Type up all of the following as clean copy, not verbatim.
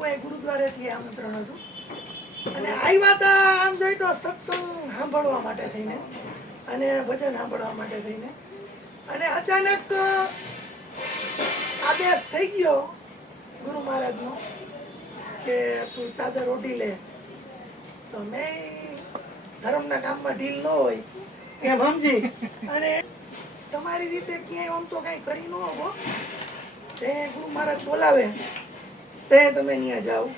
બાપુ એ ગુરુદ્વારેથી આમંત્રણ હતું અને આવ્યા હતા આમ જોઈ તો સત્સંગ સાંભળવા માટે થઈને અને ભજન સાંભળવા માટે થઈને અને અચાનક આદેશ થઈ ગયો ગુરુ મહારાજનો કે તું ચાદર ઓઢી લે. તો મેં ધર્મના કામમાં ઢીલ ન હોય એમ સમજી અને તમારી રીતે ક્યાંય આમ તો કઈ કરી ન હો તે ગુરુ મહારાજ બોલાવે તે તમે ત્યાં જાઓ.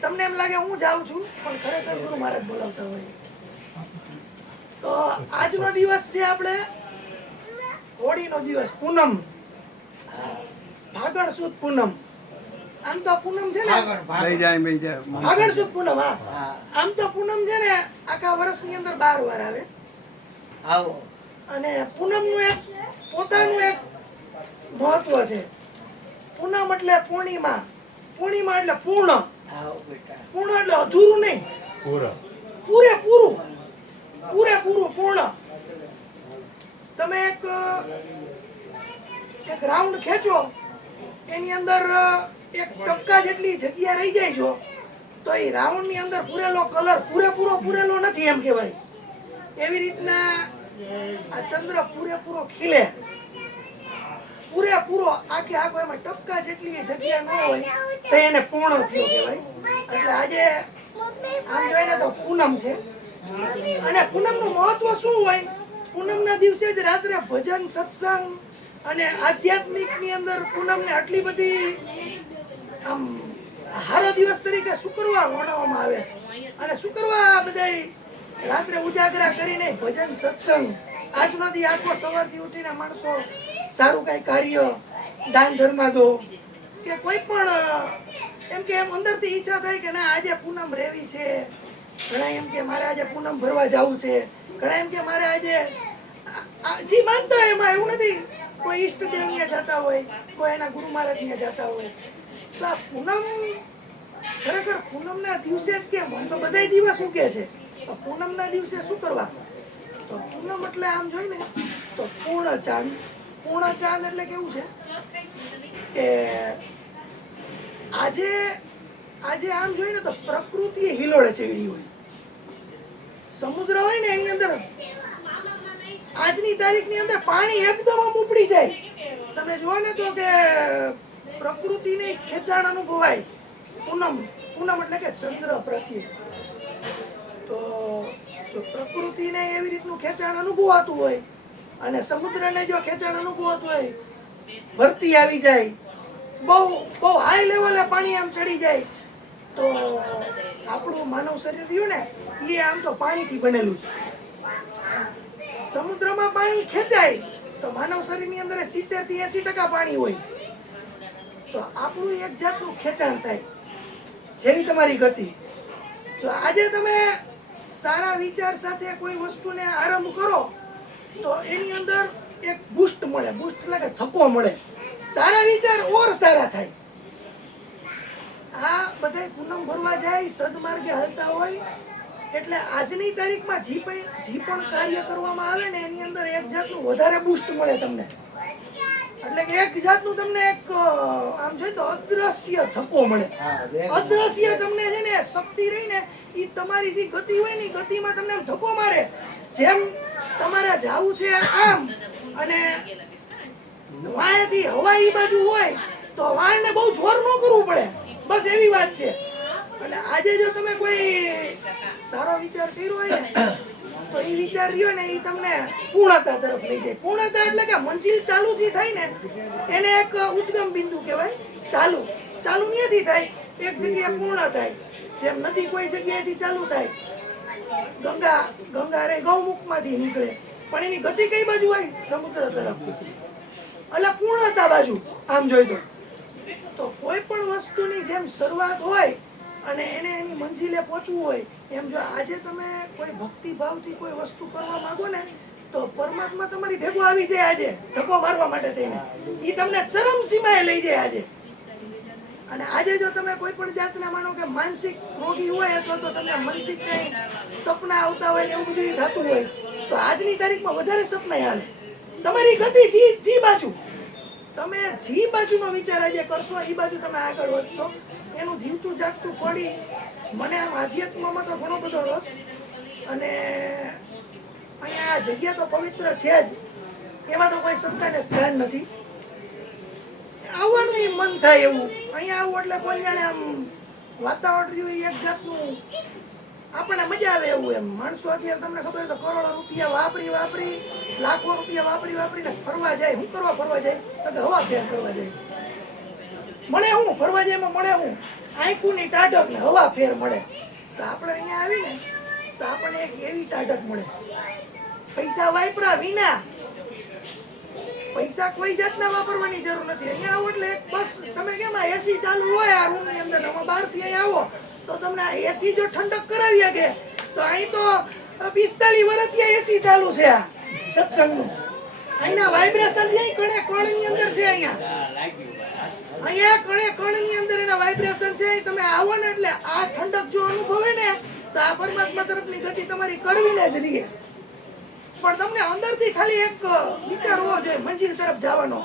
તમને એમ લાગે હું જાઉં છું પણ ખરેખર ગુરુ મહારાજ બોલાવતા હોય. તો આજનો દિવસ છે આપણે હોળીનો દિવસ, પૂનમ, ફાગણ સુદ પૂનમ. આમ તો પૂનમ છે ને ફાગણ સુદ પૂનમ. હા, આમ તો પૂનમ છે ને આખા વર્ષની અંદર 12 વાર આવે અને પૂનમનું એક પોતાનું એક મહત્વ છે. પૂનમ એટલે પૂર્ણિમા, પૂર્ણિમા એટલે પૂર્ણ, પૂર્ણ એટલે અધૂરું નહીં, પૂરેપૂરું, પૂરેપૂરું પૂર્ણ. તમે એક રાઉન્ડ ખેંચો એની અંદર એક ટપકા જેટલી જગ્યા રહી જાય છો તો એ રાઉન્ડ ની અંદર પૂરેલો કલર પૂરેપૂરો નથી એમ કહેવાય. એવી રીતના આ ચંદ્ર પૂરેપૂરો ખીલે, પૂરેપૂરો આખે આખો એમાં ટપકા જેટલી જગ્યા ન હોય તો એને પૂર્ણ થયો કહેવાય. એટલે આજે આમ જોઈને તો પૂનમ છે અને પૂનમનું મહત્વ શું હોય? પૂનમના દિવસે જ રાત્રે ભજન, સત્સંગ અને આધ્યાત્મિક ની અંદર પૂનમને આટલી બધી આમ હારો દિવસ તરીકે શુક્રવાર ગણવામાં આવે છે અને શુક્રવાર બધા રાત્રે ઉજાગરા કરીને ભજન, સત્સંગ, આજનો દી આખો સવારથી ઉઠીને માણસો સારું કઈ કાર્ય, દાન ધર્માદો કે કોઈ પણ એમ કે એમ અંદરથી ઈચ્છા થાય કે ના આજે પૂનમ રેવી છે. ઘણા એમ કે મારે આજે પૂનમ ભરવા જવું છે, ઘણા એમ કે મારે આજે જી માનતા હોય એમાં એવું નથી. કોઈ ઈષ્ટદેવ ત્યાં જતા હોય, કોઈ એના ગુરુ મહારાજ ત્યાં જતા હોય. તો આ પૂનમ ખરેખર પૂનમના દિવસે જ કેમ? આમ તો બધા દિવસ ઉગે છે, પૂનમના દિવસે શું કરવા? તો પૂનમ એટલે આમ જોઈ ને તો પૂર્ણ ચાંદ. પૂર્ણ ચાંદ એટલે કેવું છે કે આજે આમ જોઈ ને તો પ્રકૃતિ હિલોળે ચડી હોય. સમુદ્ર હોય ને એની અંદર આજની તારીખની અંદર પાણી એકદમ આમ ઉપડી જાય. તમે જુઓ ને તો કે પ્રકૃતિને ખેંચાણ અનુભવાય. પૂનમ એટલે કે ચંદ્ર પ્રત્યે તો જો પ્રકૃતિને એવી રીતનું ખેંચાણ અનુભવાતું હોય અને સમુદ્રને જો ખેંચાણ અનુભવાતું હોય, ભરતી આવી જાય, બહુ હાઈ લેવલે પાણી આમ ચડી જાય તો આપણું માનવ શરીર રહ્યું ને એ આમ તો પાણીથી બનેલું છે. સમુદ્રમાં પાણી ખેંચાય તો માનવ શરીરની અંદર 70 થી 80% પાણી હોય. તો આપણું એક જાતનું ખેંચાણ થાય જેવી તમારી ગતિ. જો આજે તમે સારા વિચાર સાથે કોઈ વસ્તુને આરંભ કરો તો એની અંદર એક બૂસ્ટ મળે. બૂસ્ટ એટલે કે ધક્કો મળે. સારા વિચાર ઓર સારા થાય. આ બધા પૂનમ ભરવા જાય, સદમાર્ગે હાલતા હોય એટલે આજની તારીખમાં જી પણ કાર્ય કરવામાં આવે ને એની અંદર એક જાતનું વધારે બૂસ્ટ મળે તમને. એટલે કે એક જાતનું તમને એક આમ જોઈએ તો અદ્રશ્ય ધક્કો મળે. અદ્રશ્ય તમને છે ને શક્તિ રહી ને એ તમારી જે ગતિ હોય ને ગતિમાં તમને ધક્કો મારે. જેમ તમારે જાવું છે આમ અને વાયાથી હવા ઈ બાજુ હોય તો વાળને બહુ જોર ન કરવું પડે. બસ એવી વાત છે. એટલે આજે જો તમે કોઈ સારો વિચાર કર્યો હોય ને તો એ વિચાર રહ્યો ને એ તમને પૂર્ણતા તરફ લઈ જાય. પૂર્ણતા એટલે કે મંજિલ ચાલુ જે થાય ને એને એક ઉદ્ગમ બિંદુ કહેવાય. ચાલુ ત્યાંથી થાય, એક જગ્યાએ પૂર્ણ થાય. જેમ નદી કોઈ જગ્યાએથી ચાલુ થાય, ગંગા રે ગૌમુખમાંથી નીકળે પણ એની ગતિ કઈ બાજુ હોય? સમુદ્ર તરફ, એટલે પૂર્ણતા બાજુ. આમ જોઈ તો કોઈ પણ વસ્તુની જેમ શરૂઆત હોય અને એને એની મંજિલે પહોંચવું હોય એમ જો આજે તમે કોઈ ભક્તિભાવથી કોઈ વસ્તુ કરવા માંગો ને તો પરમાત્મા તમારી ભેગો આવી જાય. આજે ધક્કો મારવા માટે થઈને એ તમને ચરમ સીમાએ લઈ જાય આજે. અને આજે જો તમે કોઈ પણ જાતના માનો કે માનસિક રોગી હોય અથવા તો તમને માનસિક કઈ સપના આવતા હોય ને એવું બધું થતું હોય તો આજની તારીખમાં વધારે સપના આવે. તમારી ગતિ જી બાજુ તમે જે બાજુનો વિચાર આજે કરશો એ બાજુ તમે આગળ વધશો. એનું જીવતું જાગતું પડી મને આમ આધ્યાત્મમાં તો ઘણો બધો રસ, અને અહીંયા આ જગ્યા તો પવિત્ર છે જ, એમાં તો કોઈ શંકાને સ્થાન નથી. આવવાનું મન થાય એવું અહીંયા આવું એટલે કોણ જાણે આમ વાતાવરણ રહ્યું એક જાતનું આપણને મજા આવે એવું. એમ માણસો અત્યારે તમને ખબર તો કરોડો રૂપિયા વાપરી લાખો રૂપિયા વાપરીને ફરવા જાય. શું કરવા ફરવા જાય? તો કે હવા ફેર કરવા જાય. મળે હું ફરવા જાય એમાં મળે હું આંખુની ટાઢક ને હવા ફેર મળે. તો આપણે અહીંયા આવીને તો આપણને એક એવી ટાઢક મળે, પૈસા વાપરા વિના. પૈસા કોઈ જાતના વાપરવાની જરૂર નથી. અહીંયા આવો એટલે બસ તમે કેમ એસી ચાલુ હોય આ રૂમની અંદર, તમે બહારથી અહીંયા આવો તો તમને એસી જો ઠંડક કરાવી શકે તો અહીં તો 45 વર્ષથી એસી ચાલુ છે આ સત્સંગનું. અહીંના વાઇબ્રેશન કણે કણની અંદર છે. અહીંયા કણની અંદર એના વાઇબ્રેશન છે. તમે આવો ને એટલે આ ઠંડક જો અનુભવે ને તો આ પરમાત્મા તરફની ગતિ તમારી કરવીને જ રહીએ. પણ તમને અંદરથી ખાલી એક વિચાર હોવો જોઈએ મંજિલ તરફ જવાનો.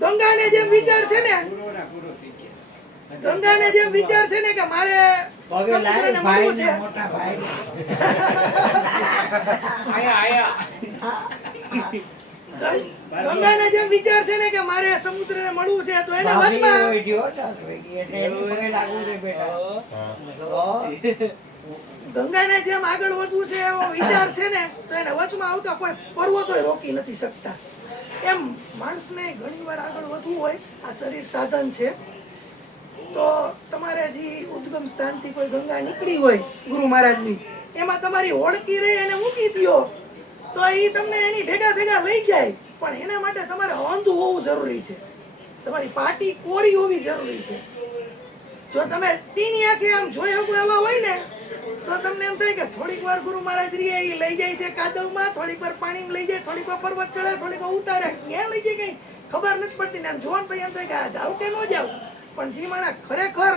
ગંગાને જેમ વિચાર છે ને, ગંગાને જેમ વિચાર છે ને કે મારે સમુદ્રને મળવું છે. ગંગાને જેમ વિચાર છે ને કે મારે સમુદ્રને મળવું છે, તો એના વચમાં ગંગાને જેમ આગળ વધવું છે એવો વિચાર છે ને, તો એને વચમાં આવતા કોઈ પર્વતોય રોકી નથી શકતા. એમ માણસને ઘણીવાર આગળ વધવું હોય, આ શરીર સાધન છે. તો તમારે જે ઉદ્ગમ સ્થાનથી કોઈ ગંગા નીકળી હોય ગુરુ મહારાજની, એમાં તમારી ઓળખી રહી એને મૂકી દો તો એ તમને એની ભેગા લઈ જાય. પણ એના માટે તમારે અંધ હોવું જરૂરી છે, તમારી પાટી કોરી હોવી જરૂરી છે. જો તમે તીની આંખે આમ જોઈ શકો એવા હોય ને તો તમને એમ થાય કે થોડીક વાર ગુરુ મહારાજ રીએ એ લઈ જાય છે કાદવમાં, થોડીક વાર પાણીમાં લઈ જાય, થોડીક વાર પર્વત ચડે, થોડીક વાર ઉતારે, ક્યાં લઈ જાય કઈ ખબર નથી પડતી ને. આમ જોવાનું પછી એમ થાય કે આ જાવ કે ન જાવ. પણ જે માણસ ખરેખર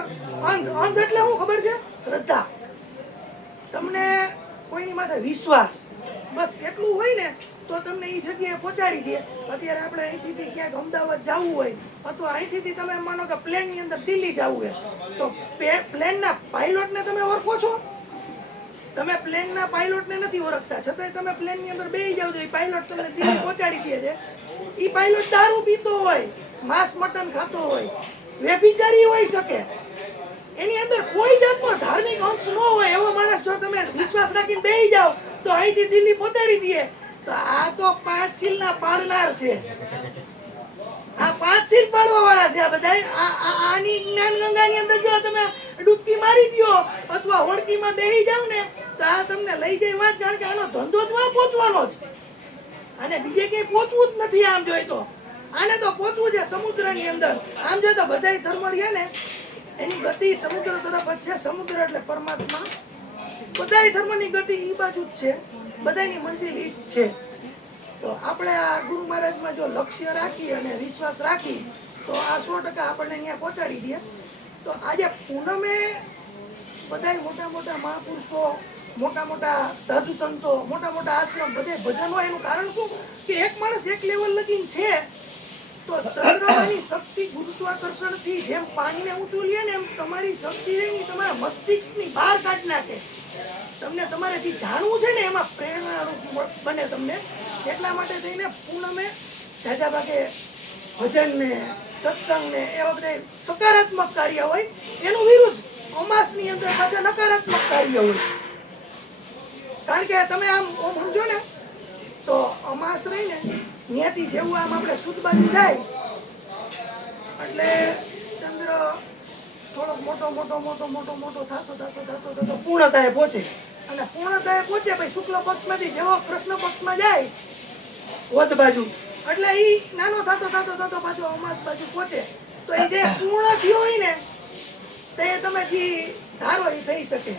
અંધ એટલે શું ખબર છે? શ્રદ્ધા. તમને કોઈની માથે વિશ્વાસ, બસ એટલું હોય ને તો તમને એ જગ્યાએ પહોંચાડી દે. અત્યારે આપણે અહીંથી ક્યાંક અમદાવાદ જવું હોય અથવા અહીંથી તમે માનો કે પ્લેનની અંદર દિલ્હી જવું હોય તો પ્લેનના પાયલોટને તમે ઓળખો છો? તમે પ્લેનના પાયલોટને નથી ઓળખતા, છતાંય તમે પ્લેનની અંદર બેસી જાવ છો, એ પાયલોટ તમને દિલ્હી પહોંચાડી દે છે. એ પાયલોટ દારૂ પીતો હોય, માંસ મટન ખાતો હોય, વ્યભિચારી હોઈ શકે, એની અંદર કોઈ જાતનો ધાર્મિક અંશ ન હોય એવો માણસ જો તમે વિશ્વાસ રાખીને બેસી જાવ તો અહીંથી દિલ્હી પહોંચાડી દે. તો આ તો 5 સીલના પાળનાર છે. આ 5 સીલ પાળવા વાળા છે આ બધા. આની જ્ઞાન ગંગાની અંદર જો તમે ડૂબકી મારી દો અથવા હોડકીમાં બેસી જાવ ને તો આ તમને લઈ જાય વાત. કારણ કે આનો ધંધો જ માં પહોંચવાનો જ, અને બીજે ક્યાંય પહોંચવું જ નથી. આમ જોઈએ તો આને તો પહોંચવું છે સમુદ્રની અંદર. આમ જોઈએ તો બધા ધર્મ રહ્યા ને એની ગતિ સમુદ્ર તરફ જ છે. સમુદ્ર એટલે પરમાત્મા. બધા ધર્મની ગતિ એ બાજુ જ છે, બધાની મંજિલ ઈ જ છે. તો આપણે આ ગુરુ મહારાજમાં જો લક્ષ્ય રાખી અને વિશ્વાસ રાખી તો આ 100% આપણને અહીંયા પહોંચાડી દે. તો આજે પૂનમે બધા મોટા મહાપુરુષો, મોટા સાધુ સંતો, મોટા આશ્રમ, બધે ભજન હોય. એનું કારણ શું કે એક માણસ એક લેવલ લગીન છે તો ચંદ્રમાની શક્તિ ગુરુત્વાકર્ષણથી જેમ પાણીને ઊંચું લે ને એમ તમારી શક્તિ રહી તમારા મસ્તિષ્કની બહાર કાઢી નાખે. તમને તમારે જે જાણવું છે ને એમાં પ્રેરણારૂપ બને તમને. એટલા માટે થઈને પૂનમે જાજા ભાગે ભજન ને સત્સંગ ને એવા બધા સકારાત્મક કાર્ય હોય, એનું વિરુદ્ધ અમાસની અંદર પાછા નકારાત્મક કાર્ય હોય. કારણ કે તમે આમ સમજો ને તો અમાસ રહી ને ત્યાંથી જેવું આમ આપણે શુદ્ધ બાજુ જાય એટલે ચંદ્ર થોડોક મોટો થતો પૂર્ણતાએ પહોંચે. અને પૂર્ણતાએ પહોંચે પછી શુક્લ પક્ષમાંથી જેવો કૃષ્ણ પક્ષમાં જાય વધ બાજુ એટલે એ નાનો થતો પાછો અમાસ બાજુ પહોંચે. તો એ જે પૂર્ણ થયો હોય ને તે તમે જે ધારો એ થઈ શકે.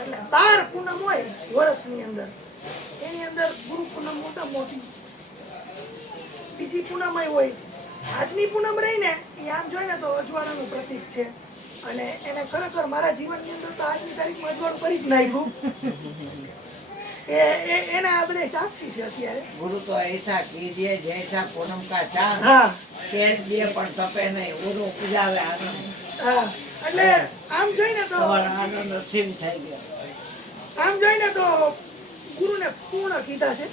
એટલે 12 પૂનમ હોય વર્ષની અંદર, એની અંદર ગુરુ પૂનમ મોટી, બીજી પૂનમ હોય. આજની પૂનમ રહી ને એ આમ જોઈ ને તો અજવાળાનું પ્રતીક છે. અને એને ખરેખર મારા જીવનની અંદર તો આજની તારીખમાં અજવાળું કરી જ નાખ્યું. એના આ બધા સાક્ષી છે અત્યારે. ગુરુ તો ऐसा कीजिए जैसा पूनम का चांद. હા, કેસ દે પણ તપે નહીં, ઓરો પૂજાવે આનંદ. હા એટલે આમ જોઈને તો તમારા આનંદ અસીમ થઈ ગયો. આમ જોઈને તો ગુરુને પૂર્ણ કીધા છે.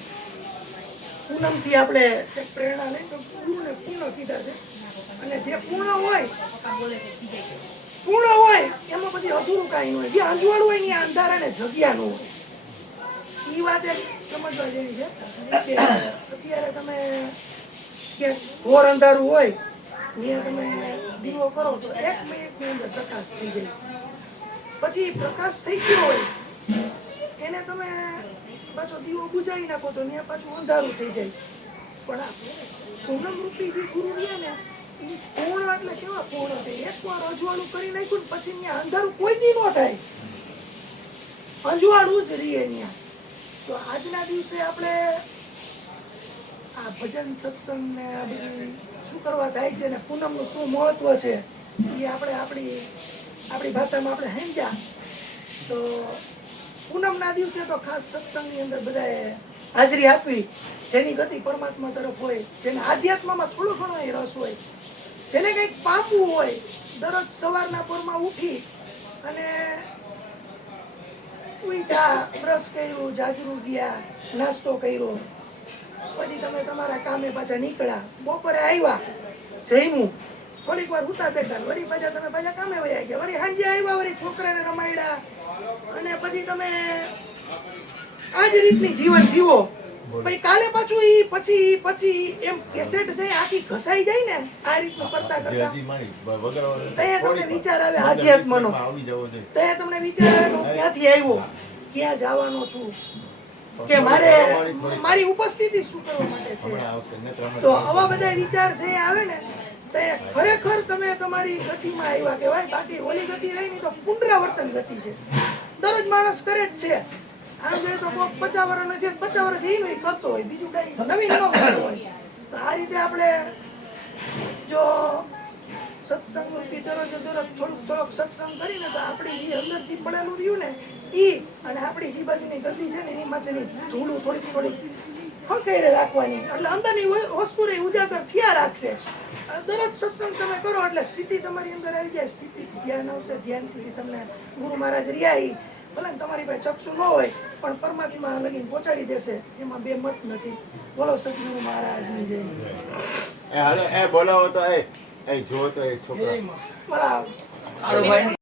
પૂનમથી આપણે એક પ્રેરણા લઈ તો ગુરુને પૂર્ણ કીધા છે. અને જે પૂર્ણ હોય એમાં પછી અધૂરું કાંઈ ન હોય. જે અંજવાળું હોય ને એ અંધારાને જગ્યા ન હોય. એ વાત એક સમજવા જેવી છે કે અત્યારે તમે ક્યાંક ઘોર અંધારું હોય ત્યાં તમે દીવો કરો તો 1 મિનિટની અંદર પ્રકાશ થઈ જાય. પછી પ્રકાશ થઈ ગયો હોય એને તમે પાછો દીવો બુજાવી નાખો તો ત્યાં પાછું અંધારું થઈ જાય. પણ આ પૂનમ રૂપી જે ગુરુ રહ્યા ને એ પૂર્ણ એટલે કેવા પૂર્ણ છે. એકવાર અજવાળું કરી નાખ્યું ને પછી ત્યાં અંધારું કોઈ દી ન થાય, અંજવાળું જ રહીએ ત્યાં. તો આજના દિવસે આપણે આ ભજન સત્સંગ ને આ બધું શું કરવા થાય છે ને પૂનમનું શું મહત્વ છે એ આપણે આપણી ભાષામાં આપણે સમજ્યા. તો પૂનમના દિવસે તો ખાસ સત્સંગની અંદર બધાએ હાજરી આપવી. જેની ગતિ પરમાત્મા તરફ હોય, જેને આધ્યાત્મમાં થોડો ઘણો રસ હોય, જેને કંઈક પામવું હોય, દરરોજ સવારના પોરમાં ઉઠી અને ઉઠ્યા, બ્રશ કર્યું, જાગરું ગયા, નાસ્તો કર્યો, પછી તમે તમારા કામે પાછા નીકળ્યા, બપોરે આવ્યા, જમ્યું, થોડીક વાર ઉતા બેઠા, વળી પાછા તમે પાછા કામે વયા ગયા, વળી સાંજે આવ્યા, વળી છોકરાને રમાડ્યા અને પછી તમે આ જ રીતની જીવન જીવો. પછી કાલે પાછું પછી એમ કેસેટ જાય આખી ઘસાઈ જાય ને આ રીતનું કરતા કરતા ત્યાં તમને વિચાર આવે આધ્યાત્મનો, ત્યાં તમને વિચાર આવે હું ક્યાંથી આવ્યો, ક્યાં જવાનો છું, કે મારી ઉપસ્થિતિ શું કરવા માટે છે. તો આવા બધા વિચાર જે આવે ને તે ખરેખર તમે તમારી ગતિમાં આવ્યા કહેવાય. બાકી ઓલી ગતિ રહી નહીં તો પુનરાવર્તન ગતિ છે, દરરોજ માણસ કરે જ છે. આમ જોઈએ તો કોઈ 50 વર્ષનો જે 50 વર્ષ જઈને કરતો હોય, બીજું કઈ નવીન ન કરતો હોય. તો આ રીતે આપણે જો સત્સંગ રૂપી દરરોજ થોડોક સત્સંગ કરીને તો આપણી જે અંદર જે પડેલું રહ્યું ને ઈ અને આપણી જે બાજુની ગતિ છે ને એની માથેની ધૂળું થોડીક ખંખેરે રાખવાની, એટલે અંદરની વસ્તુ ઉજાગર થયા રાખશે. દરરોજ સત્સંગ તમે કરો એટલે સ્થિતિ તમારી અંદર આવી જાય, સ્થિતિથી ધ્યાન આવશે, ધ્યાનથી તમને ગુરુ મહારાજ રહ્યા ભલે તમારી પાસે ચક્ષુ ન હોય પણ પરમાત્મા લગીને પહોંચાડી દેશે, એમાં બે મત નથી. બોલો સતગુરુ મહારાજની જય. બોલાવો તો એ જો તો એ છોકરા બરાબર.